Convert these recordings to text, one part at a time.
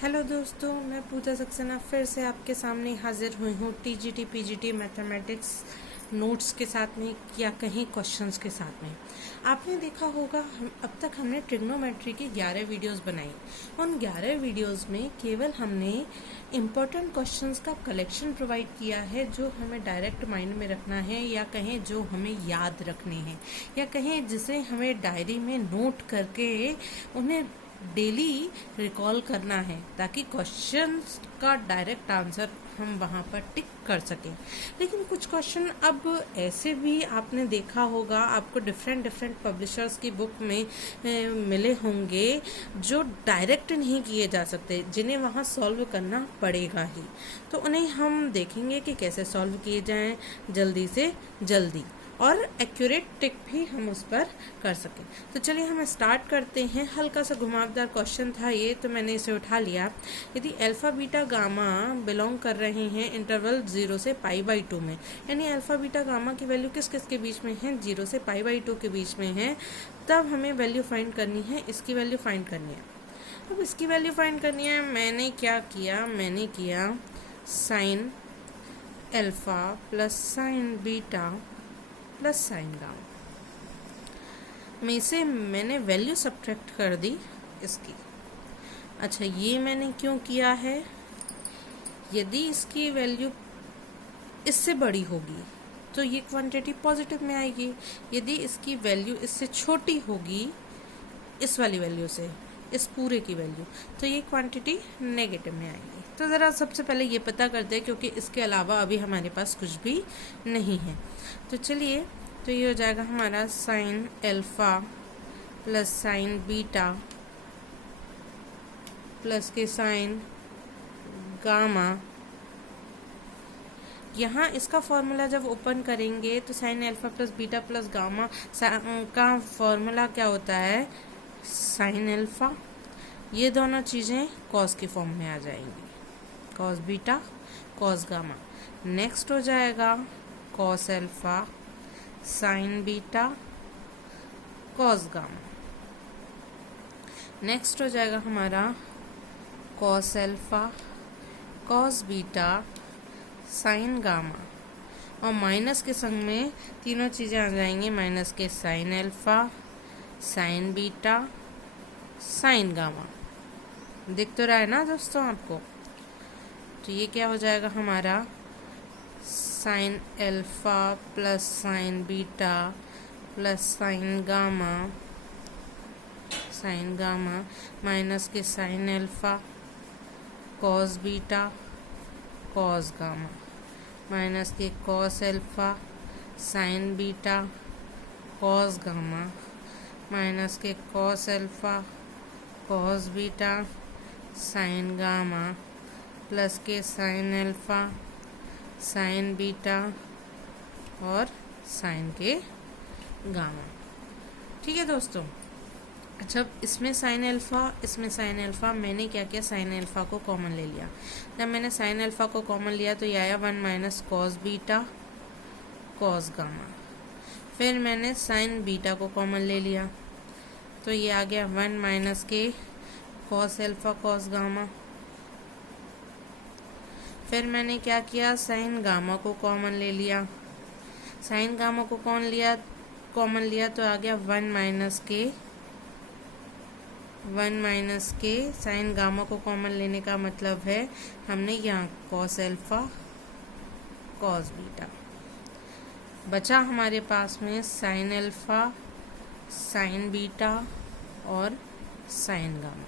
Hello दोस्तों, मैं पूजा सक्सेना फिर से आपके सामने हाजिर हुई हूँ टीजीटी पीजीटी मैथमेटिक्स नोट्स के साथ में या कहीं क्वेश्चंस के साथ में। आपने देखा होगा अब तक हमने ट्रिग्नोमेट्री की 11 वीडियोस बनाई। उन 11 वीडियोस में केवल हमने इम्पोर्टेंट क्वेश्चंस का कलेक्शन प्रोवाइड किया है जो हमें डायरेक्ट माइंड में रखना है, या कहें जो हमें याद रखने हैं, या कहें जिसे हमें डायरी में नोट करके उन्हें डेली रिकॉल करना है, ताकि क्वेश्चंस का डायरेक्ट आंसर हम वहाँ पर टिक कर सकें। लेकिन कुछ क्वेश्चन अब ऐसे भी आपने देखा होगा, आपको डिफरेंट पब्लिशर्स की बुक में मिले होंगे जो डायरेक्ट नहीं किए जा सकते, जिन्हें वहाँ सॉल्व करना पड़ेगा ही। तो उन्हें हम देखेंगे कि कैसे सॉल्व किए जाएं जल्दी से जल्दी, और एक्यूरेट टिक भी हम उस पर कर सकें। तो चलिए हम स्टार्ट करते हैं। हल्का सा घुमावदार क्वेश्चन था ये, तो मैंने इसे उठा लिया। यदि अल्फा बीटा गामा बिलोंग कर रहे हैं इंटरवल 0 से π/2 में, यानी अल्फा बीटा गामा की वैल्यू किस किस के बीच में है, 0 से π/2 के बीच में है, तब हमें वैल्यू फाइंड करनी है, इसकी वैल्यू फाइंड करनी है। अब इसकी वैल्यू फाइंड करनी है, मैंने क्या किया, मैंने किया sign alpha plus sine beta plus sine gamma में से मैंने वैल्यू सब्ट्रैक्ट कर दी इसकी। अच्छा, ये मैंने क्यों किया है? यदि इसकी वैल्यू इससे बड़ी होगी तो ये क्वांटिटी पॉजिटिव में आएगी, यदि इसकी वैल्यू इससे छोटी होगी इस वाली वैल्यू से, इस पूरे की वैल्यू, तो ये क्वांटिटी नेगेटिव में आएगी। तो ज़रा सबसे पहले ये पता करते हैं, क्योंकि इसके अलावा अभी हमारे पास कुछ भी नहीं है। तो चलिए, तो ये हो जाएगा हमारा sine alpha plus sine beta plus के साइन गामा। यहाँ इसका फॉर्मूला जब ओपन करेंगे तो sign alpha plus beta plus gamma का फॉर्मूला क्या होता है, साइन अल्फा। ये दोनों चीज़ें कॉस की फॉर्म में आ जाएंगी, cos beta cos gamma. Next हो जाएगा cos alpha sine beta cos gamma. Next हो जाएगा हमारा cos alpha cos beta sine gamma, और माइनस के संग में तीनों चीज़ें आ जाएंगी, माइनस के sine alpha sine beta sine gamma. दिख तो रहा है ना दोस्तों आपको? तो ये क्या हो जाएगा हमारा sine alpha plus sine beta plus sine gamma minus के sine alpha cos beta cos gamma minus के cos alpha sine beta cos gamma minus के cos alpha cos beta sine gamma plus के साइन अल्फा साइन बीटा और sine के gamma. ठीक है दोस्तों। अच्छा, इसमें साइन अल्फा, इसमें साइन अल्फा, मैंने क्या किया, साइन अल्फा को कॉमन ले लिया। जब मैंने साइन अल्फा को कॉमन लिया तो ये आया 1 minus cos beta cos gamma. फिर मैंने साइन बीटा को कॉमन ले लिया तो ये आ गया 1 माइनस के कॉस अल्फा कॉस गामा। फिर मैंने क्या किया, साइन गामा को कॉमन ले लिया। साइन गामा को कॉमन लिया तो आ गया 1 माइनस के साइन गामा को कॉमन लेने का मतलब है हमने यहाँ कॉस अल्फा कॉस बीटा। बचा हमारे पास में साइन अल्फा साइन बीटा और साइन गामा।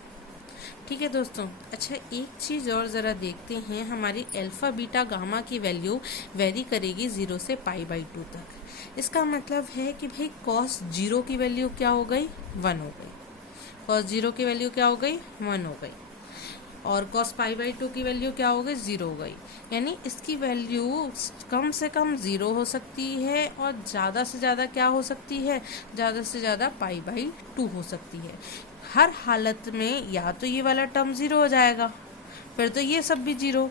ठीक है दोस्तों। अच्छा, एक चीज़ और ज़रा देखते हैं, हमारी अल्फ़ा बीटा गामा की वैल्यू वेरी करेगी 0 से π/2 तक। इसका मतलब है कि भाई कॉस 0 की वैल्यू क्या हो गई, 1 हो गई। कॉस 0 की वैल्यू क्या हो गई, 1 हो गई। और कॉस π/2 की वैल्यू क्या हो गई, 0 हो गई। यानी इसकी वैल्यू कम से कम 0 हो सकती है, और ज़्यादा से ज़्यादा क्या हो सकती है, ज़्यादा से ज़्यादा π/2 हो सकती है। हर हालत में या तो ये वाला टर्म 0 हो जाएगा, फिर तो ये सब भी 0,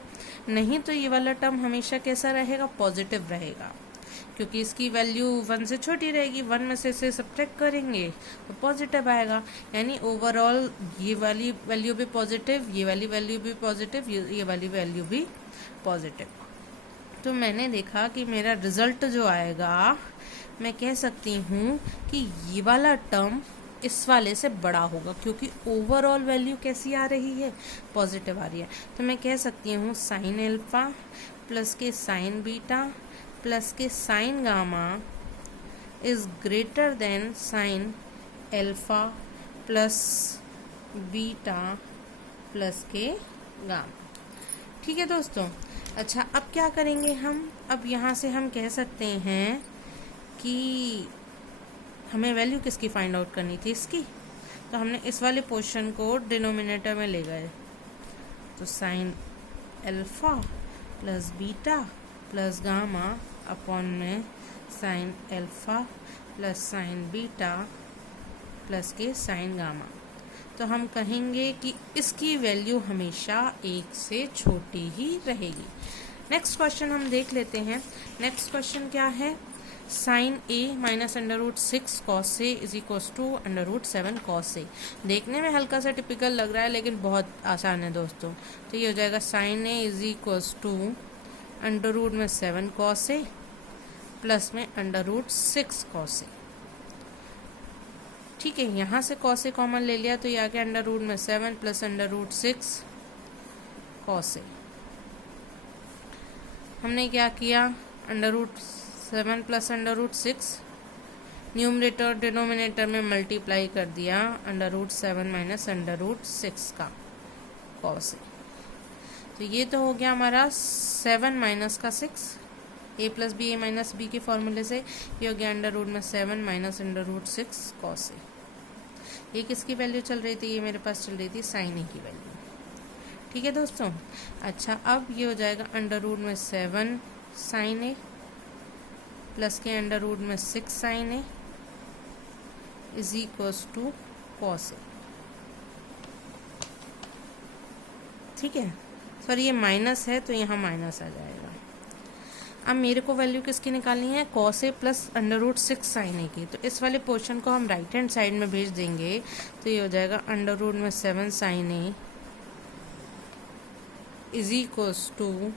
नहीं तो ये वाला टर्म हमेशा कैसा रहेगा, पॉजिटिव रहेगा। क्योंकि इसकी वैल्यू 1 से छोटी रहेगी, 1 में से इसे सब्ट्रैक्ट करेंगे तो पॉजिटिव आएगा, यानी ओवरऑल ये वाली वैल्यू भी पॉजिटिव, ये वाली वैल्यू भी पॉजिटिव, ये वाली वैल्यू भी पॉजिटिव। तो मैंने देखा कि मेरा रिजल्ट जो आएगा, मैं कह सकती हूँ कि ये वाला टर्म इस वाले से बड़ा होगा, क्योंकि ओवरऑल वैल्यू कैसी आ रही है, पॉजिटिव आ रही है। तो मैं कह सकती हूँ साइन एल्फा प्लस के साइन बीटा प्लस के sine gamma is greater than sign alpha plus beta plus के गामा। ठीक है दोस्तों। अच्छा, अब क्या करेंगे हम, अब यहाँ से हम कह सकते हैं कि हमें वैल्यू किसकी फाइंड आउट करनी थी, इसकी। तो हमने इस वाले पोर्शन को डिनोमिनेटर में ले गए, तो sine alpha plus beta plus gamma upon में sine alpha plus sine beta plus के साइन गामा। तो हम कहेंगे कि इसकी वैल्यू हमेशा 1 से छोटी ही रहेगी। नेक्स्ट क्वेश्चन हम देख लेते हैं। नेक्स्ट क्वेश्चन क्या है, sine A minus √6 cos A is equals to √7 cos A. देखने में हल्का सा टिपिकल लग रहा है, लेकिन बहुत आसान है दोस्तों। तो ये हो जाएगा sine A is equals to √7 cos A plus में √6 कॉस ए। ठीक है, यहाँ से कॉस ए कॉमन ले लिया तो ये आ गया √7 प्लस √6 कॉस ए। हमने क्या किया, √7 प्लस √6 न्यूमरेटर डिनोमिनेटर में मल्टीप्लाई कर दिया √7 माइनस √6 का कॉस ए। तो ये तो हो गया हमारा 7 माइनस का 6, a प्लस बी ए माइनस बी के फॉर्मूले से। ये हो गया √7 माइनस √6 कॉस ए। ये किसकी वैल्यू चल रही थी, ये मेरे पास चल रही थी साइन ए की वैल्यू। ठीक है दोस्तों। अच्छा, अब ये हो जाएगा √7 साइन ए प्लस के √6 sine A is equals to cos A. ठीक है, सॉरी ये माइनस है तो यहाँ माइनस आ जाएगा। अब मेरे को वैल्यू किसकी निकालनी है, कॉस ए प्लस √6 साइन ए की। तो इस वाले पोर्शन को हम राइट हैंड साइड में भेज देंगे, तो ये हो जाएगा √7 sine A is equals to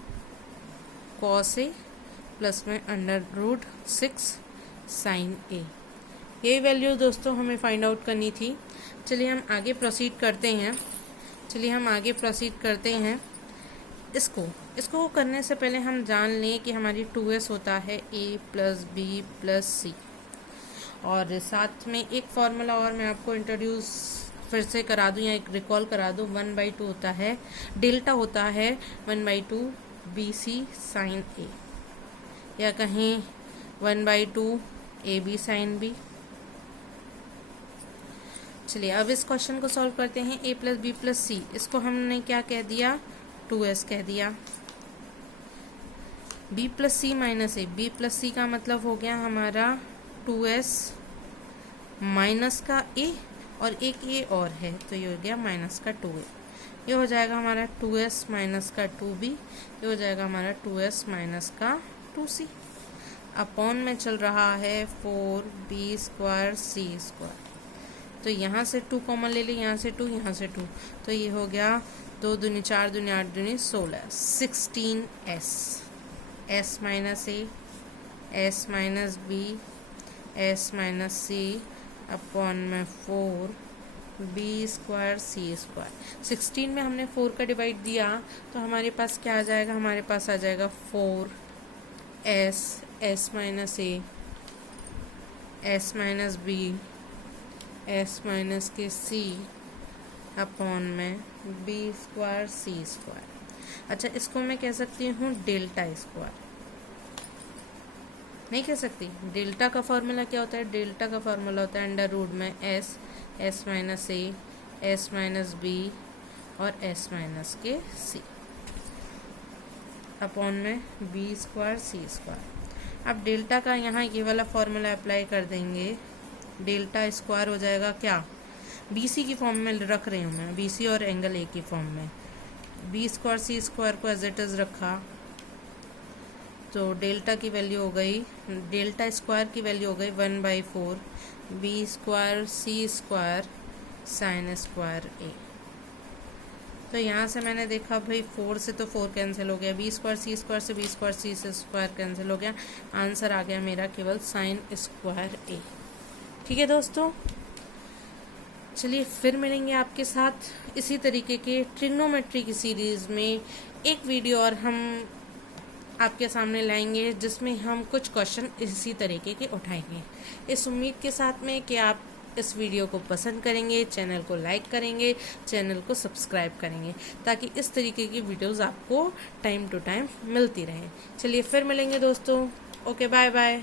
cos A plus में √6 साइन ए। ये वैल्यू दोस्तों हमें फाइंड आउट करनी थी। चलिए हम आगे प्रोसीड करते हैं। इसको करने से पहले हम जान लें कि हमारी 2s होता है a प्लस बी प्लस सी। और साथ में एक फॉर्मूला और मैं आपको इंट्रोड्यूस फिर से करा दूं या एक रिकॉल करा दूं, 1/2 होता है, डेल्टा होता है 1/2 बी सी साइन ए, या कहीं 1/2 ए बी साइन बी। चलिए अब इस क्वेश्चन को सॉल्व करते हैं। a प्लस बी प्लस सी, इसको हमने क्या कह दिया, 2s कह दिया। b प्लस सी माइनस ए, b प्लस सी का मतलब हो गया हमारा 2s माइनस का a, और एक a और है तो ये हो गया माइनस का 2a। ये हो जाएगा हमारा 2s माइनस का 2b, ये हो जाएगा हमारा 2s माइनस का 2c। अपॉन में चल रहा है 4b² c²। तो यहाँ से 2 कॉमन ले ली, यहाँ से 2, यहाँ से 2, तो ये हो गया 2 दूनी 4 दूनी 8 दूनी 16, 16s, s minus A, s minus B, s minus C upon में 4b² c²। 16 में हमने 4 का डिवाइड दिया तो हमारे पास क्या आ जाएगा, हमारे पास आ जाएगा 4s, s minus A, s minus B, s minus के c अपॉन में b² c²। अच्छा, इसको मैं कह सकती हूँ डेल्टा स्क्वायर, नहीं कह सकती। डेल्टा का फॉर्मूला क्या होता है, डेल्टा का फॉर्मूला होता है अंडर में s minus A, s minus B और s माइनस के c अपॉन में b² c²। अब डेल्टा का यहाँ ये वाला फॉर्मूला अप्लाई कर देंगे, डेल्टा स्क्वायर हो जाएगा क्या, BC की फॉर्म में रख रही हूँ मैं, BC और एंगल A की फॉर्म में। b² c² को एज इट इज रखा तो डेल्टा की वैल्यू हो गई, डेल्टा स्क्वायर की वैल्यू हो गई 1/4 बी स्क्वायर सी स्क्वायर साइन स्क्वायर ए। तो यहाँ से मैंने देखा भाई 4 से तो 4 कैंसिल हो गया, बी स्क्वायर सी स्क्वायर से बी स्क्वायर सी स्क्वायर कैंसिल हो गया, आंसर आ गया मेरा केवल साइन स्क्वायर ए। ठीक है दोस्तों, चलिए फिर मिलेंगे आपके साथ इसी तरीके के ट्रिग्नोमेट्री की सीरीज़ में एक वीडियो और हम आपके सामने लाएंगे जिसमें हम कुछ क्वेश्चन इसी तरीके के उठाएंगे, इस उम्मीद के साथ में कि आप इस वीडियो को पसंद करेंगे, चैनल को लाइक करेंगे, चैनल को सब्सक्राइब करेंगे, ताकि इस तरीके की वीडियोस आपको टाइम टू टाइम मिलती रहें। चलिए फिर मिलेंगे दोस्तों, ओके बाय बाय।